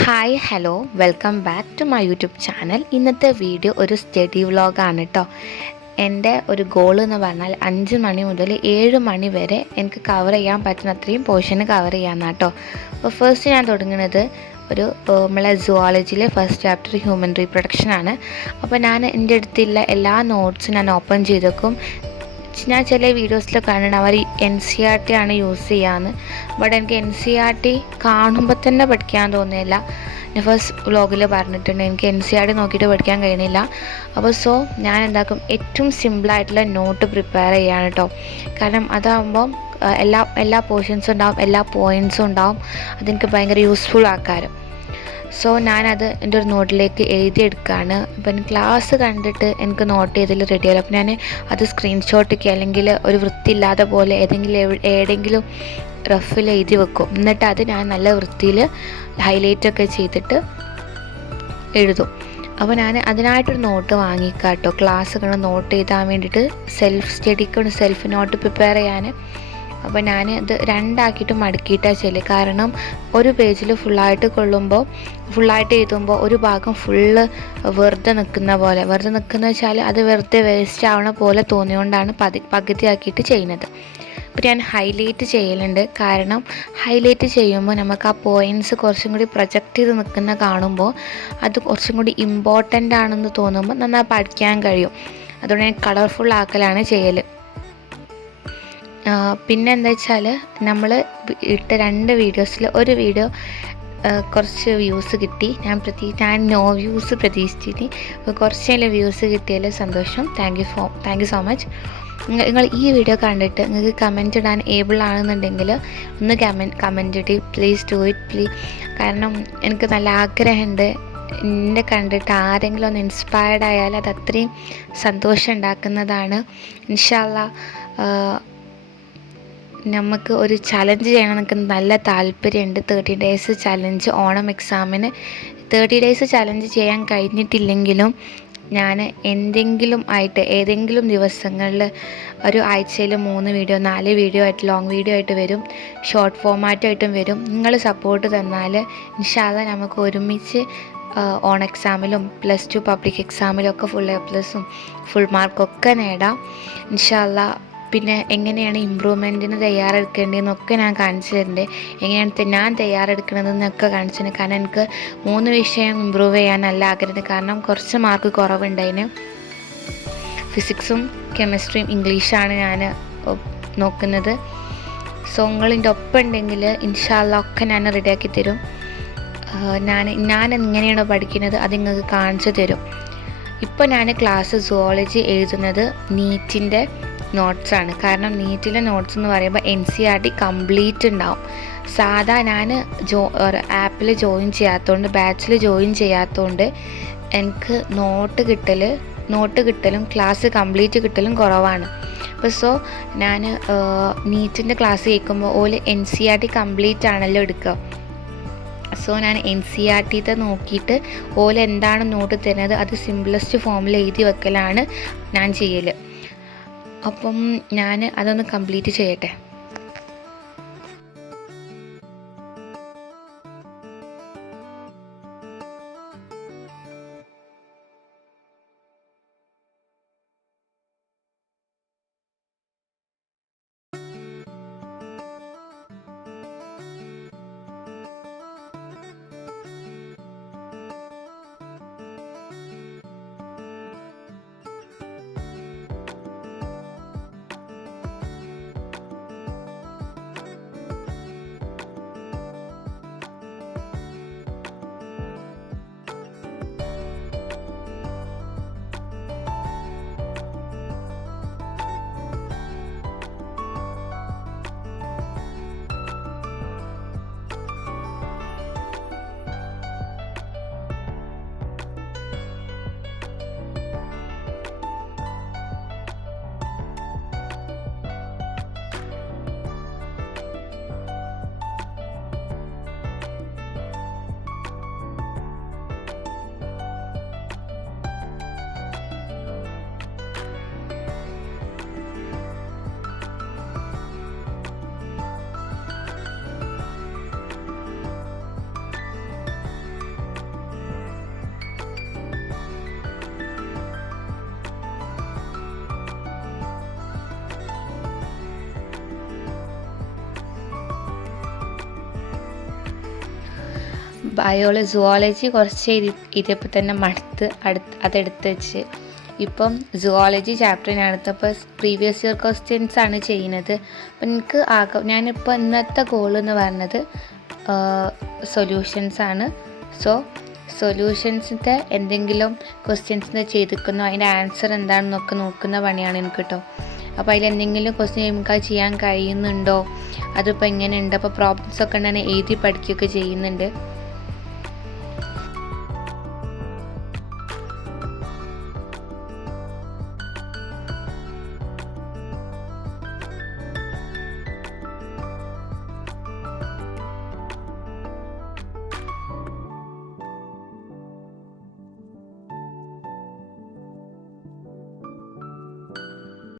Hi hello welcome back to my YouTube channel. ഇന്നത്തെ video ഒരു study വ്ളോഗാണ് കേട്ടോ. എൻ്റെ ഒരു ഗോൾ എന്ന് പറഞ്ഞാൽ 5 മണി മുതൽ 7 മണി വരെ എനിക്ക് കവർ ചെയ്യാൻ പറ്റുന്ന അത്രയും പോർഷന് കവർ ചെയ്യാമെന്നാണ് കേട്ടോ. അപ്പോൾ ഫസ്റ്റ് ഞാൻ തുടങ്ങുന്നത് നമ്മളെ സുവോളജിയിലെ ഫസ്റ്റ് ചാപ്റ്റർ ഹ്യൂമൻ റീപ്രൊഡക്ഷൻ ആണ്. അപ്പോൾ ഞാൻ എൻ്റെ അടുത്തുള്ള എല്ലാ നോട്ട്സും ഞാൻ ഓപ്പൺ ചെയ്ത് വെക്കും. ഞാൻ ചില വീഡിയോസിൽ കാണണം അവർ NCERT ആണ് യൂസ് ചെയ്യാമെന്ന്. ബട്ട് എനിക്ക് NCERT കാണുമ്പോൾ തന്നെ പഠിക്കാൻ തോന്നുന്നില്ല. ഞാൻ ഫസ്റ്റ് വ്ലോഗിൽ പറഞ്ഞിട്ടുണ്ട് എനിക്ക് NCERT നോക്കിയിട്ട് പഠിക്കാൻ കഴിയുന്നില്ല. അപ്പോൾ ഞാൻ എന്താക്കും, ഏറ്റവും സിമ്പിളായിട്ടുള്ള നോട്ട് പ്രിപ്പയർ ചെയ്യാണ് കേട്ടോ. കാരണം അതാകുമ്പം എല്ലാ പോർഷൻസും ഉണ്ടാവും, എല്ലാ പോയിൻറ്സും ഉണ്ടാവും. അതെനിക്ക് ഭയങ്കര യൂസ്ഫുൾ ആക്കാനും. ഞാനത് എൻ്റെ ഒരു നോട്ടിലേക്ക് എഴുതിയെടുക്കുകയാണ്. അപ്പം ക്ലാസ് കണ്ടിട്ട് എനിക്ക് നോട്ട് ചെയ്തതിൽ റെഡിയായി. അപ്പം ഞാൻ അത് സ്ക്രീൻഷോട്ടൊക്കെ അല്ലെങ്കിൽ ഒരു വൃത്തിയില്ലാതെ പോലെ ഏതെങ്കിലും റഫിൽ എഴുതി വെക്കും. എന്നിട്ട് അത് ഞാൻ നല്ല വൃത്തിയിൽ ഹൈലൈറ്റൊക്കെ ചെയ്തിട്ട് എഴുതും. അപ്പോൾ ഞാൻ അതിനായിട്ടൊരു നോട്ട് വാങ്ങിക്കാം കേട്ടോ. ക്ലാസ് കണ്ട് നോട്ട് ചെയ്താൻ വേണ്ടിയിട്ട് സെൽഫ് നോട്ട് പ്രിപ്പയർ ചെയ്യാൻ. അപ്പോൾ ഞാൻ ഇത് രണ്ടാക്കിയിട്ട് മടക്കിയിട്ടാണ് ചെയ്യല്. കാരണം ഒരു പേജിൽ ഫുള്ളായിട്ട് എഴുതുമ്പോൾ ഒരു ഭാഗം ഫുള്ള് വെറുതെ നിൽക്കുന്ന വെച്ചാൽ അത് വെറുതെ വേസ്റ്റ് ആവണ പോലെ തോന്നിയോണ്ടാണ് പകുതിയാക്കിയിട്ട് ചെയ്യുന്നത്. അപ്പോൾ ഞാൻ ഹൈലൈറ്റ് ചെയ്യലുണ്ട്. കാരണം ഹൈലൈറ്റ് ചെയ്യുമ്പോൾ നമുക്ക് ആ പോയിൻറ്റ്സ് കുറച്ചും കൂടി പ്രൊജക്റ്റ് ചെയ്ത് നിൽക്കുന്ന കാണുമ്പോൾ അത് കുറച്ചും കൂടി ഇമ്പോർട്ടൻ്റ് ആണെന്ന് തോന്നുമ്പോൾ നന്നായി പഠിക്കാൻ കഴിയും. അതുകൊണ്ട് ഞാൻ കളർഫുൾ ആക്കലാണ് ചെയ്യൽ. പിന്നെ എന്താ വെച്ചാൽ നമ്മൾ ഇട്ട 2 വീഡിയോസിൽ ഒരു വീഡിയോ കുറച്ച് വ്യൂസ് കിട്ടി. ഞാൻ നോ വ്യൂസ് പ്രതീക്ഷിച്ചിട്ട് കുറച്ചെങ്കിലും വ്യൂസ് കിട്ടിയതിൽ സന്തോഷം. Thank you so much. നിങ്ങൾ ഈ വീഡിയോ കണ്ടിട്ട് നിങ്ങൾക്ക് കമൻറ്റ് ഇടാൻ ഏബിൾ ആണെന്നുണ്ടെങ്കിൽ ഒന്ന് കമൻറ്റ് ഇട്ട് പ്ലീസ് ഡു ഇറ്റ് പ്ലീസ്. കാരണം എനിക്ക് നല്ല ആഗ്രഹമുണ്ട് എന്നെ കണ്ടിട്ട് ആരെങ്കിലും ഒന്ന് ഇൻസ്പയർഡ് ആയാൽ അത് അത്രയും സന്തോഷം ഉണ്ടാക്കുന്നതാണ്. ഇൻഷാ അല്ലാഹ് നമുക്ക് ഒരു ചലഞ്ച് ചെയ്യണം എന്നൊക്കെ നല്ല താല്പര്യമുണ്ട്. 30 ഡേയ്സ് ചലഞ്ച് ഓണം എക്സാമിന് 30 ഡേയ്സ് ചലഞ്ച് ചെയ്യാൻ കഴിഞ്ഞിട്ടില്ലെങ്കിലും ഞാൻ ഏതെങ്കിലും ദിവസങ്ങളിൽ ഒരു ആഴ്ചയിൽ 3 വീഡിയോ 4 വീഡിയോ ആയിട്ട് ലോങ് വീഡിയോ ആയിട്ട് വരും, ഷോർട്ട് ഫോമാറ്റായിട്ടും വരും. നിങ്ങൾ സപ്പോർട്ട് തന്നാൽ ഇൻഷാ അല്ലാഹ് നമുക്ക് ഒരുമിച്ച് ഓൺ എക്സാമിലും +2 പബ്ലിക് എക്സാമിലും ഒക്കെ ഫുൾ A+ഉം ഫുൾ മാർക്കൊക്കെ നേടാം ഇൻഷാ അല്ലാഹ്. പിന്നെ എങ്ങനെയാണ് ഇമ്പ്രൂവ്മെൻറ്റിന് തയ്യാറെടുക്കേണ്ടതെന്നൊക്കെ ഞാൻ കാണിച്ചു തരുന്നുണ്ട്. എങ്ങനെയാണ് ഞാൻ തയ്യാറെടുക്കണതെന്നൊക്കെ കാണിച്ചിട്ടുണ്ട്. കാരണം എനിക്ക് 3 വിഷയം ഇമ്പ്രൂവ് ചെയ്യാൻ നല്ല ആഗ്രഹമുണ്ട്. കാരണം കുറച്ച് മാർക്ക് കുറവുണ്ടതിന്. ഫിസിക്സും കെമിസ്ട്രിയും ഇംഗ്ലീഷാണ് ഞാൻ നോക്കുന്നത്. നിങ്ങളിൻ്റെ ഒപ്പം ഉണ്ടെങ്കിൽ ഇൻഷാ അല്ലാഹ് ഒക്കെ ഞാൻ റെഡിയാക്കി തരും. ഞാൻ എങ്ങനെയാണോ പഠിക്കുന്നത് അത് നിങ്ങൾക്ക് കാണിച്ചു തരും. ഇപ്പോൾ ഞാൻ ക്ലാസ് സുവോളജി എഴുതുന്നത് നീറ്റിൻ്റെ നോട്ട്സാണ്. കാരണം നീറ്റിലെ നോട്ട്സ് എന്ന് പറയുമ്പോൾ NCERT കംപ്ലീറ്റ് ഉണ്ടാവും. സാധാ ഞാൻ ആപ്പിൽ ജോയിൻ ചെയ്യാത്തതുകൊണ്ട്, ബാച്ചിൽ ജോയിൻ ചെയ്യാത്തതുകൊണ്ട് എനിക്ക് നോട്ട് കിട്ടലും ക്ലാസ് കംപ്ലീറ്റ് കിട്ടലും കുറവാണ്. അപ്പോൾ ഞാൻ നീറ്റിൻ്റെ ക്ലാസ് കേൾക്കുമ്പോൾ NCERT കംപ്ലീറ്റ് ആണല്ലോ എടുക്കുക. ഞാൻ NCERT നോക്കിയിട്ട് എന്താണ് നോട്ട് തരുന്നത് അത് സിംപ്ലസ്റ്റ് ഫോമിൽ എഴുതി വെക്കലാണ് ഞാൻ ചെയ്യൽ. അപ്പം ഞാൻ അതൊന്ന് കംപ്ലീറ്റ് ചെയ്യട്ടെ. സുവോളജി കുറച്ച് ഇതിപ്പോൾ തന്നെ മടുത്ത് അതെടുത്ത് വെച്ച് ഇപ്പം സുവോളജി ചാപ്റ്ററിനടുത്തപ്പോൾ പ്രീവിയസ് ഇയർ ക്വസ്റ്റ്യൻസ് ആണ് ചെയ്യുന്നത്. അപ്പം എനിക്ക് ഞാനിപ്പോൾ ഇന്നത്തെ ഗോൾ എന്ന് പറഞ്ഞത് സൊല്യൂഷൻസ് ആണ്. സോ സൊല്യൂഷൻസിൻ്റെ എന്തെങ്കിലും ക്വസ്റ്റ്യൻസിന് ചെയ്തിരിക്കുന്നു, അതിൻ്റെ ആൻസർ എന്താണെന്നൊക്കെ നോക്കുന്ന പണിയാണ് എനിക്ക് കേട്ടോ. അപ്പോൾ അതിലെന്തെങ്കിലും ക്വസ്റ്റ്യൻ നമുക്ക് അത് ചെയ്യാൻ കഴിയുന്നുണ്ടോ, അതിപ്പോൾ എങ്ങനെയുണ്ട്, അപ്പോൾ പ്രോബ്ലംസൊക്കെ ഉണ്ടെങ്കിൽ എഴുതി പഠിക്കുകയൊക്കെ ചെയ്യുന്നുണ്ട്.